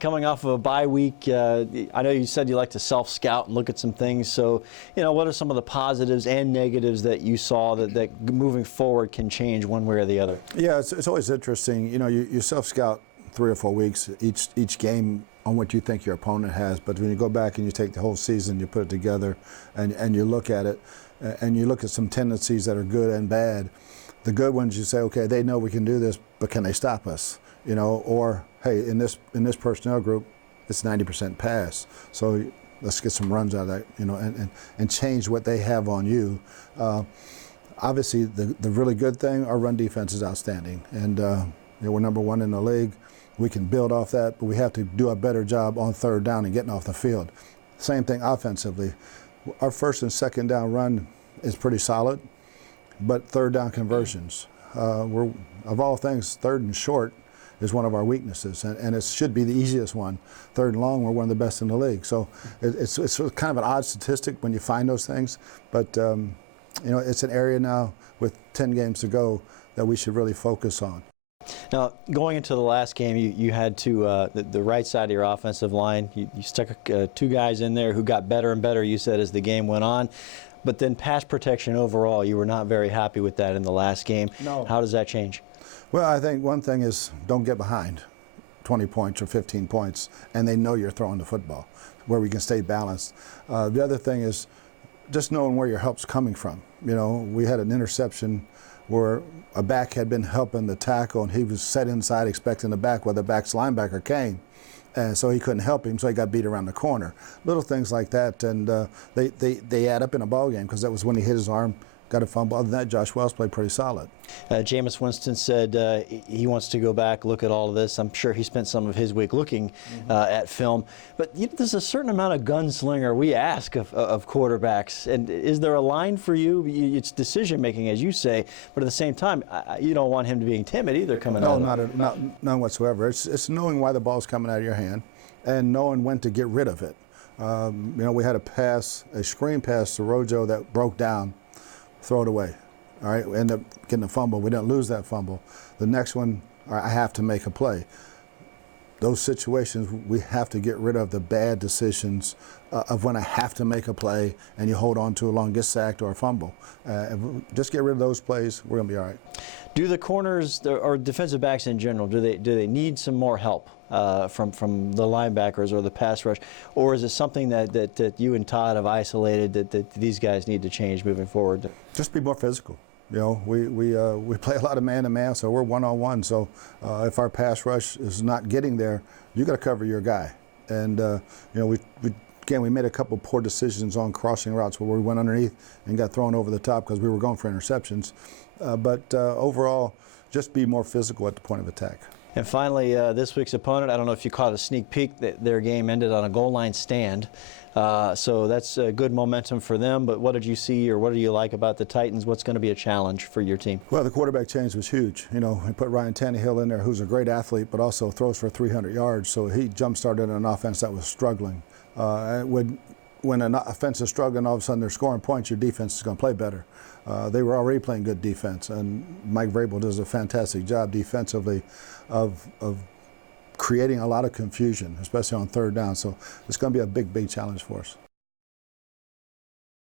Coming off of a bye week, I know you said you like to self-scout and look at some things. So, what are some of the positives and negatives that you saw that moving forward can change one way or the other? Yeah, it's always interesting. You self-scout 3 or 4 weeks each game on what you think your opponent has. But when you go back and you take the whole season, you put it together, and you look at it, and you look at some tendencies that are good and bad. The good ones, you say, okay, they know we can do this, but can they stop us? Or hey, in this personnel group, it's 90% pass. So let's get some runs out of that, and change what they have on you. Obviously, the really good thing, our run defense is outstanding, and we're #1 in the league. We can build off that, but we have to do a better job on third down and getting off the field. Same thing offensively. Our first and second down run is pretty solid, but third down conversions, of all things, third and short is one of our weaknesses, and it should be the easiest one. Third and long, we're one of the best in the league. So it's kind of an odd statistic when you find those things, but it's an area now with 10 games to go that we should really focus on. Now, going into the last game, you had to the right side of your offensive line. You stuck 2 guys in there who got better and better, you said, as the game went on. But then pass protection overall, you were not very happy with that in the last game. No. How does that change? Well, I think one thing is don't get behind 20 points or 15 points, and they know you're throwing the football, where we can stay balanced. The other thing is just knowing where your help's coming from. We had an interception where a back had been helping the tackle, and he was set inside expecting the back, where the back's linebacker came. And so he couldn't help him, so he got beat around the corner. Little things like that, and they add up in a ball game, because that was when he hit his arm, got a fumble. Other than that, Josh Wells played pretty solid. Jameis Winston said he wants to go back, look at all of this. I'm sure he spent some of his week looking at film. But there's a certain amount of gunslinger we ask of quarterbacks. And is there a line for you? It's decision-making, as you say, but at the same time, you don't want him to be timid either coming out. No, none whatsoever. It's knowing why the ball's coming out of your hand and knowing when to get rid of it. We had a screen pass to Rojo that broke down. Throw it away. All right, we end up getting a fumble. We didn't lose that fumble. The next one, I have to make a play. Those situations, we have to get rid of the bad decisions of when I have to make a play and you hold on to a long, get sacked or a fumble. Just get rid of those plays, we're going to be all right. Do the corners or defensive backs in general, do they need some more help from the linebackers or the pass rush, or is it something that you and Todd have isolated that these guys need to change moving forward? Just be more physical. We play a lot of man-to-man, so we're one-on-one. So if our pass rush is not getting there, you got to cover your guy. And we made a couple poor decisions on crossing routes where we went underneath and got thrown over the top because we were going for interceptions. But overall, just be more physical at the point of attack. And finally, this week's opponent, I don't know if you caught a sneak peek, their game ended on a goal line stand. So that's good momentum for them. But what did you see, or what do you like about the Titans? What's going to be a challenge for your team? Well, the quarterback change was huge. We put Ryan Tannehill in there, who's a great athlete, but also throws for 300 yards. So he jump-started an offense that was struggling. When an offense is struggling, all of a sudden they're scoring points, your defense is going to play better. They were already playing good defense, and Mike Vrabel does a fantastic job defensively of creating a lot of confusion, especially on third down. So it's going to be a big challenge for us.